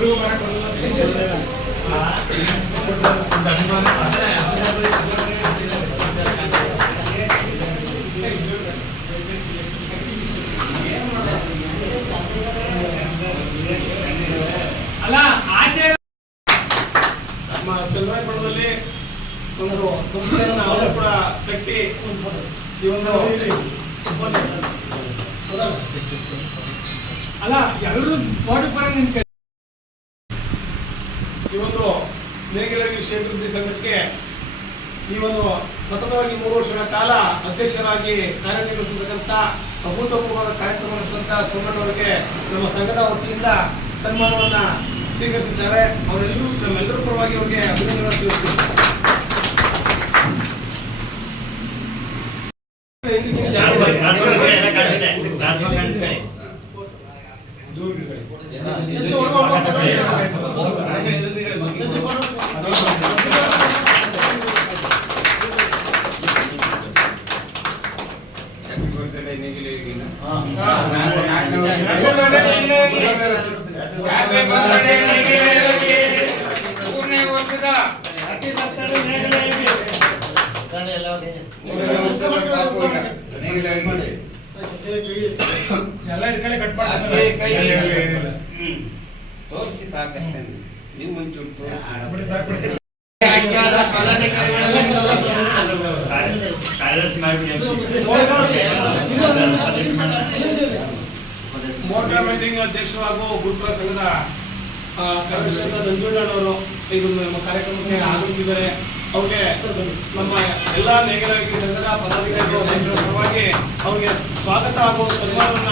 ಅಲ್ಲ ಆಚೆ ನಮ್ಮ ಚಂದ್ರಾಯಪಟ್ಟಣದಲ್ಲಿ ಒಂದು ಸಂಸ್ಥೆಯನ್ನು ಅವರು ಕೂಡ ಕಟ್ಟಿ ಈ ಒಂದು ಅಲ್ಲ ಎಲ್ಲರೂ ಪರ ನಿಂತ ಈ ಒಂದು ನೇಗಿಲಗಿ ಕ್ಷೇತ್ರಾಭಿವೃದ್ಧಿ ಸಂಘಕ್ಕೆ ಈ ಒಂದು ಸತತವಾಗಿ 3 ವರ್ಷಗಳ ಕಾಲ ಅಧ್ಯಕ್ಷರಾಗಿ ಕಾರ್ಯನಿರ್ವಹಿಸಿರ್ತಕ್ಕಂಥ ಅಭೂತಪೂರ್ವವಾದ ಕಾರ್ಯಕ್ರಮ ನಡೆಸಿದಂಥ ಸೋಮಣ್ಣವರಿಗೆ ನಮ್ಮ ಸಂಘದ ವತಿಯಿಂದ ಸನ್ಮಾನವನ್ನ ಸ್ವೀಕರಿಸಿದ್ದಾರೆ. ಅವರೆಲ್ಲರೂ ನಮ್ಮೆಲ್ಲರ ಪರವಾಗಿ ಅವರಿಗೆ ಅಭಿನಂದನೆ ತಿಳಿಸ್ತೀವಿ. ಎಲ್ಲ ಕಡೆ ಕಟ್ ಮಾಡಿ ತೋರಿಸಿ ಸಾಕಷ್ಟೇ ನೀವು ಒಂಚೂರು ತೋರಿಸಿ ಮೋರ್ಟಾ ಮೀಟಿಂಗ್ ಅಧ್ಯಕ್ಷರು ಹಾಗೂ ಗುರುಕುಲ ಸಂಘದ ಕಾರ್ಯದರ್ಶಿ ನಂಜುಂಡಣ್ಣವರು ಈ ನಮ್ಮ ಕಾರ್ಯಕ್ರಮಕ್ಕೆ ಆಗಮಿಸಿದ್ದಾರೆ. ಅವ್ರಿಗೆ ನಮ್ಮ ಎಲ್ಲಾ ನೇಗಿಲಗಿ ಸಂಘದ ಪದಾಧಿಕಾರಿಗಳು ಅಧ್ಯಕ್ಷರ ಪರವಾಗಿ ಅವ್ರಿಗೆ ಸ್ವಾಗತ ಹಾಗೂ ಸನ್ಮಾನವನ್ನ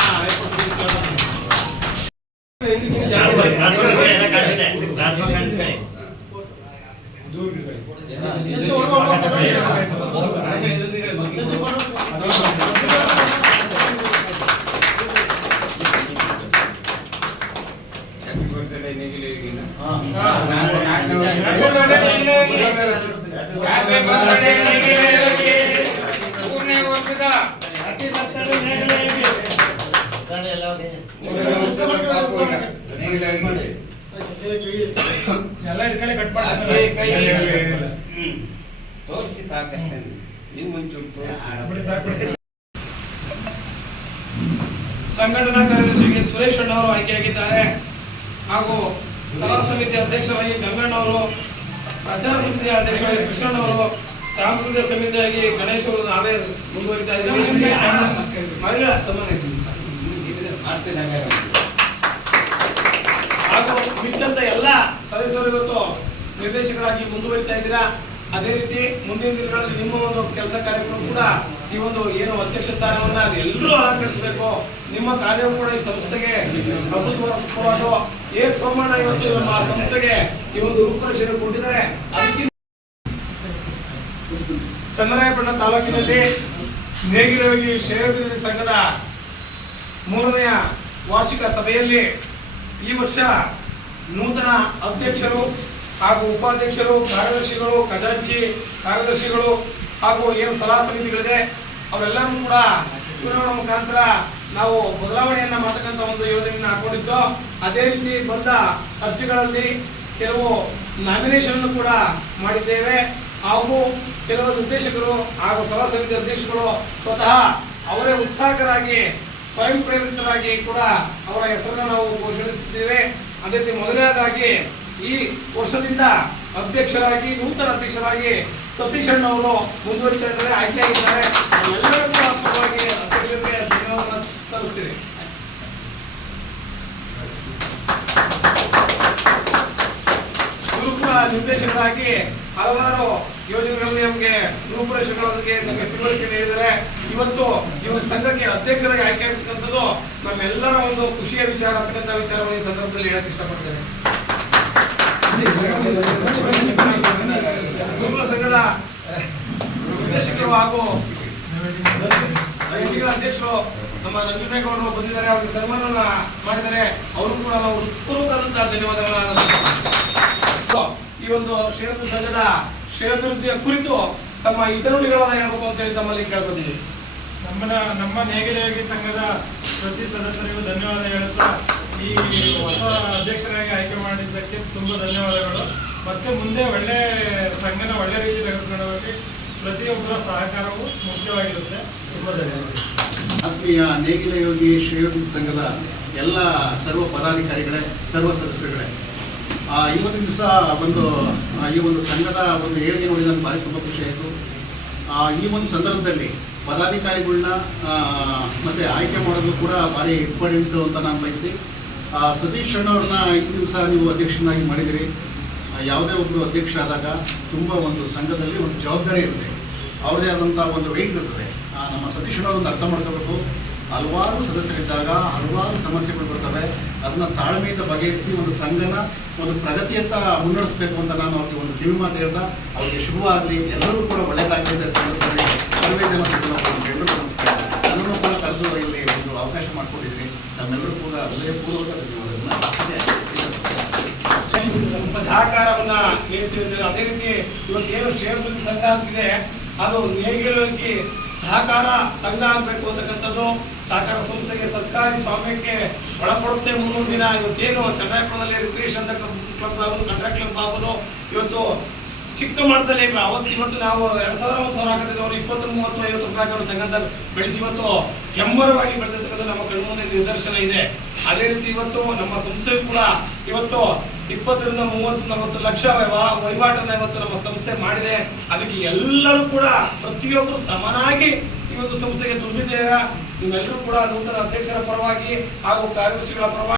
ಎಲ್ಲ ಕಡೆ ಕಟ್ ಮಾಡಿ ತೋರಿಸಿ ಸಾಕಷ್ಟೇ ನೀವು ಒಂಚೂರು ತೋರಿಸಿ ಸಂಘಟನಾ ಕಾರ್ಯದರ್ಶಿಗೆ ಸುರೇಶ್ ಅಣ್ಣವರು ಆಯ್ಕೆಯಾಗಿದ್ದಾರೆ ಹಾಗೂ ಸಲಹಾ ಸಮಿತಿ ಅಧ್ಯಕ್ಷರಾಗಿ ಗಂಗಣ್ಣವರು, ಪ್ರಚಾರ ಸಮಿತಿಯ ಅಧ್ಯಕ್ಷರಾಗಿ ಕೃಷ್ಣಣ್ಣವರು, ಸಾಂಸ್ಕೃತಿಕ ಸಮಿತಿಯಾಗಿ ಗಣೇಶ್ ಅವರು ನಾವೇ ಮುಂದುವರಿತಾ ಇದ್ದೀವಿ. ಮಹಿಳಾ ಸಮಾನ ಹಾಗೂ ಮಿಕ್ಕಂತ ಎಲ್ಲ ಸದಸ್ಯರು ಇವತ್ತು ನಿರ್ದೇಶಕರಾಗಿ ಮುಂದುವರಿತಾ ಇದ್ದೀರಾ. ಅದೇ ರೀತಿ ಮುಂದಿನ ದಿನಗಳಲ್ಲಿ ನಿಮ್ಮ ಒಂದು ಕೆಲಸ ಕಾರ್ಯಕ್ರಮ ಕೂಡ ಈ ಒಂದು ಏನು ಅಧ್ಯಕ್ಷ ಸ್ಥಾನವನ್ನ ಎಲ್ಲರೂ ಅಲಂಕರಿಸಬೇಕು. ನಿಮ್ಮ ಕಾರ್ಯವು ಕೂಡ ಈ ಸಂಸ್ಥೆಗೆ ಪ್ರಭುತ್ವವಾದ ಸೋಮಣ್ಣ ಇವತ್ತು ನಮ್ಮ ಸಂಸ್ಥೆಗೆ ಈ ಒಂದು ರೂಪರೇಷೆ ಕೊಟ್ಟಿದ್ದಾರೆ. ಅದಕ್ಕೆ ಚನ್ನರಾಯಪಟ್ಟಣ ತಾಲೂಕಿನಲ್ಲಿ ನೇಗಿಲಗಿ ಕ್ಷೇತ್ರಾಭಿವೃದ್ಧಿ ಸಂಘದ 3ನೇ ವಾರ್ಷಿಕ ಸಭೆಯಲ್ಲಿ ಈ ವರ್ಷ ನೂತನ ಅಧ್ಯಕ್ಷರು ಹಾಗೂ ಉಪಾಧ್ಯಕ್ಷರು, ಕಾರ್ಯದರ್ಶಿಗಳು, ಖಜಾಂಚಿ ಕಾರ್ಯದರ್ಶಿಗಳು ಹಾಗೂ ಏನು ಸಲಹಾ ಸಮಿತಿಗಳಿದೆ ಅವೆಲ್ಲರೂ ಕೂಡ ಚುನಾವಣಾ ಮುಖಾಂತರ ನಾವು ಬದಲಾವಣೆಯನ್ನ ಮಾಡತಕ್ಕಂಥ ಒಂದು ಯೋಜನೆಯನ್ನು ಹಾಕೊಂಡಿದ್ದು. ಅದೇ ರೀತಿ ಬಂದ ಅರ್ಜಿಗಳಲ್ಲಿ ಕೆಲವು ನಾಮಿನೇಷನ್ ಕೂಡ ಮಾಡಿದ್ದೇವೆ. ಹಾಗೂ ಕೆಲವು ನಿರ್ದೇಶಕರು ಹಾಗೂ ಸಲಹಾ ಸಮಿತಿ ಅಧ್ಯಕ್ಷರು ಸ್ವತಃ ಅವರೇ ಉತ್ಸಾಹಕರಾಗಿ ಸ್ವಯಂ ಪ್ರೇರಿತರಾಗಿ ಕೂಡ ಅವರ ಹೆಸರನ್ನು ನಾವು ಘೋಷಿಸಿದ್ದೇವೆ. ಅದೇ ರೀತಿ ಮೊದಲನೇದಾಗಿ ಈ ವರ್ಷದಿಂದ ಅಧ್ಯಕ್ಷರಾಗಿ ನೂತನ ಅಧ್ಯಕ್ಷರಾಗಿ ಸತೀಶ್ ಅಣ್ಣವರು ಮುಂದುವರಿತಾ ಇದ್ದಾರೆ, ಆಯ್ಕೆಯಾಗಿದ್ದಾರೆ. ಎಲ್ಲರಿಗೂ ಪರವಾಗಿ ಅಧ್ಯಕ್ಷರಿಗೆ ಧನ್ಯವಾದ ಸಲ್ಲಿಸ್ತೀವಿ. ಗುರುಕುಲ ನಿರ್ದೇಶಕರಾಗಿ ಹಲವಾರು ಯೋಜನೆಗಳಲ್ಲಿ ನಮಗೆ ರೂಪುರೇಷೆಗಳೊಂದಿಗೆ ನಮಗೆ ತಿಳುವಳಿಕೆ ನೀಡಿದರೆ ಇವತ್ತು ಈ ಒಂದು ಸಂಘಕ್ಕೆ ಅಧ್ಯಕ್ಷರಾಗಿ ಆಯ್ಕೆ ಆಗಿರ್ತಕ್ಕಂಥದ್ದು ನಮ್ಮೆಲ್ಲರ ಒಂದು ಖುಷಿಯ ವಿಚಾರ ಅಂತಕ್ಕಂಥ ವಿಚಾರವನ್ನು ಈ ಸಂದರ್ಭದಲ್ಲಿ ಹೇಳಕ್ಕೆ ಇಷ್ಟಪಡ್ತೇನೆ. ಗುರುಕುಲ ಸಂಘದ ನಿರ್ದೇಶಕರು ಹಾಗೂ ಅಧ್ಯಕ್ಷರು ನಮ್ಮ ನಂಜುಂಡೇಗೌಡರು ಬಂದಿದ್ದಾರೆ, ಅವರಿಗೆ ಸನ್ಮಾನವನ್ನ ಮಾಡಿದ್ದಾರೆ. ಅವರು ಕೂಡ ನಾವು ಹೃತ್ಪೂರ್ವಕವಾದಂತಹ ಧನ್ಯವಾದಗಳನ್ನ ಈ ಒಂದು ಕ್ಷೇತ್ರ ಸಂಘದ ಕ್ಷೇತ್ರಾಭಿವೃದ್ಧಿಯ ಕುರಿತು ತಮ್ಮ ಹಿತನುಡಿಗಳನ್ನ ಹೇಳ್ಬೇಕು ಅಂತ ಹೇಳಿ ತಮ್ಮಲ್ಲಿ ಕೇಳ್ಕೊತೀವಿ. ನಮ್ಮ ನೇಗಿಲಗಿ ಸಂಘದ ಪ್ರತಿ ಸದಸ್ಯರಿಗೂ ಧನ್ಯವಾದ ಹೇಳುತ್ತಾ ಈ ಹೊಸ ಅಧ್ಯಕ್ಷರಾಗಿ ಆಯ್ಕೆ ಮಾಡಿದ್ದಕ್ಕೆ ತುಂಬ ಧನ್ಯವಾದಗಳು. ಮತ್ತೆ ಮುಂದೆ ಒಳ್ಳೆ ಸಂಘನ ಒಳ್ಳೆ ರೀತಿ ತೆಗೆದುಕೊಳ್ಳೋದಕ್ಕೆ ಪ್ರತಿಯೊಬ್ಬರ ಸಹಕಾರವು ಮುಖ್ಯವಾಗಿರುತ್ತೆ. ತುಂಬ ಧನ್ಯವಾದಗಳು. ಆತ್ಮೀಯ ನೇಗಿಲ ಯೋಗಿ ಶ್ರೇಯೋಗಿ ಸಂಘದ ಎಲ್ಲ ಸರ್ವ ಪದಾಧಿಕಾರಿಗಳೇ, ಸರ್ವ ಸದಸ್ಯರುಗಳೇ, ಇವತ್ತಿನ ದಿವಸ ಈ ಒಂದು ಸಂಘದ ಒಂದು ಏಳಿಗೆ ನೋಡಿ ನನಗೆ ಭಾರಿ ತುಂಬ ಖುಷಿ ಆಯಿತು. ಈ ಒಂದು ಸಂದರ್ಭದಲ್ಲಿ ಪದಾಧಿಕಾರಿಗಳನ್ನ ಮತ್ತು ಆಯ್ಕೆ ಮಾಡೋದು ಕೂಡ ಭಾರಿ ಇಂಪಾರ್ಟೆಂಟು ಅಂತ ನಾನು ಬಯಸಿ, ಸತೀಶ್ ಅಣ್ಣವ್ರನ್ನ ಈ ದಿವಸ ನೀವು ಅಧ್ಯಕ್ಷನಾಗಿ ಮಾಡಿದಿರಿ. ಯಾವುದೇ ಒಬ್ಬರು ಅಧ್ಯಕ್ಷ ಆದಾಗ ತುಂಬ ಒಂದು ಸಂಘದಲ್ಲಿ ಒಂದು ಜವಾಬ್ದಾರಿ ಇರುತ್ತೆ, ಅವ್ರದೇ ಆದಂಥ ಒಂದು ವೆಯ್ಟ್ ಇರ್ತದೆ. ನಮ್ಮ ಸತೀಶ್ ಅಣ್ಣವ್ರನ್ನ ಅರ್ಥ ಮಾಡ್ಕೋಬೇಕು. ಹಲವಾರು ಸದಸ್ಯರಿದ್ದಾಗ ಹಲವಾರು ಸಮಸ್ಯೆಗಳು ಬರ್ತವೆ, ಅದನ್ನು ತಾಳ್ಮೆಯಿಂದ ಬಗೆಹರಿಸಿ ಒಂದು ಸಂಘನ ಒಂದು ಪ್ರಗತಿಯತ್ತ ಮುನ್ನಡೆಸಬೇಕು ಅಂತ ನಾನು ಅವ್ರಿಗೆ ಒಂದು ಕಿವಿ ಮಾತು ಹೇಳ್ದ. ಅವ್ರಿಗೆ ಶುಭವಾಗಲಿ, ಎಲ್ಲರೂ ಕೂಡ ಒಳ್ಳೆಯದಾಗಲಿ ಅಂತ ಸಂದರ್ಭದಲ್ಲಿ ಸರ್ವೇ ಜನ ಎಲ್ಲರೂ ನಮಸ್ಕಾರ. ನನ್ನನ್ನು ಕೂಡ ಕರೆದು ಇಲ್ಲಿ ಒಂದು ಅವಕಾಶ ಮಾಡಿಕೊಂಡಿದ್ದೀನಿ. ನಮ್ಮೆಲ್ಲರೂ ಕೂಡ ಒಳ್ಳೆಯ ಪೂರ್ವಕ ಸಹಕಾರವನ್ನ ನೀಡ್ತೀವಿ. ಅದೇ ರೀತಿ ಇವತ್ತೇನು ಶ್ರೇಯೋಗಿ ಸಂಘ ಅಂತಿದೆ, ಅದು ನೇಗಿಲೋಗಿ ಸಹಕಾರ ಸಂಘ ಆಗಬೇಕು ಅಂತಕ್ಕಂಥದ್ದು ಸಹಕಾರ ಸಂಸ್ಥೆಗೆ ಸರ್ಕಾರಿ ಸ್ವಾಮ್ಯಕ್ಕೆ ಒಳಪಡುತ್ತೆ. ಮುಂದಿನ ದಿನ ಇವತ್ತೇನು ಚನ್ನರಾಯಪುರದಲ್ಲಿ ರಿಕ್ರಿಯೇಷನ್ ಕ್ಲಬ್ ಆಗೋದು, ಕಂಟ್ರಾಕ್ಟ್ ಕ್ಲಬ್ ಆಗೋದು, ಇವತ್ತು ಚಿಕ್ಕ ಮಟ್ಟದಲ್ಲಿ ಇವತ್ತು ನಾವು 2000 ಹಾಕಿದವರು 20, 30, 50 ರೂಪಾಯಿ ಸಂಘದ ಬೆಳೆಸಿ ಇವತ್ತು ಹೆಮ್ಮರವಾಗಿ ಬೆಳೆದಿರ್ತಕ್ಕಂಥ ನಮ್ಮ ಕಣ್ಮುಂದೆ ನಿದರ್ಶನ ಇದೆ. ಅದೇ ರೀತಿ ಇವತ್ತು ನಮ್ಮ ಸಂಸ್ಥೆ ಕೂಡ ಇವತ್ತು 20 ರಿಂದ 30, 40 ಲಕ್ಷ ವಹಿವಾಟನ್ನ ಇವತ್ತು ನಮ್ಮ ಸಂಸ್ಥೆ ಮಾಡಿದೆ. ಅದಕ್ಕೆ ಎಲ್ಲರೂ ಕೂಡ ಪ್ರತಿಯೊಬ್ಬರು ಸಮನಾಗಿ ಈ ಒಂದು ಸಂಸ್ಥೆಗೆ ದುಡಿದಿದ್ದೀರಾ. ನೀವೆಲ್ಲರೂ ಕೂಡ ನೂತನ ಅಧ್ಯಕ್ಷರ ಪರವಾಗಿ ಹಾಗೂ ಕಾರ್ಯದರ್ಶಿಗಳ ಪರವಾಗಿ